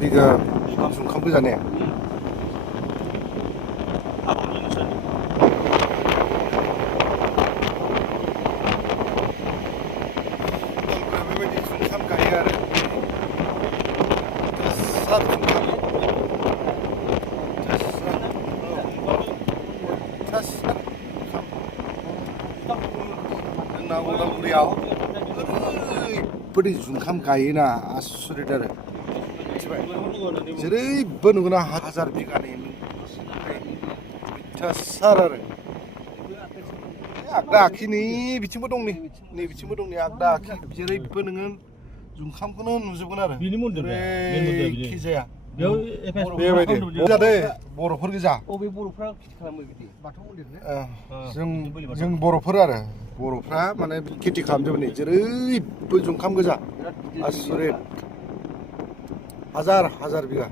बिगा जुखाम गोजाने बेबायदि जुखाम गायो आरो सार जुखाम जोंना उदालगुरियाव ओरैबायदि जुखाम गायोना आसरित आरो जेरैबो नुगोना 1000 बिगानि सार आरो आगदा आखिनि बिथिंबो दं नै बिथिंबो दं नै आगदा आखि जेरैबो नोङो जुखामखौनो नुजोबगोन आरो बिनि मन्दिर एखि जाया बेबायदि जादे बर'फोर गोजा अबे बर'फ्रा खेथि खालामो बिदि बाथौ मन्दिर जों बर'फोर आरो बर'फ्रा माने खेथि खालामजोबो नै जेरैबो जुखाम गोजा आसरित 1000 बिगा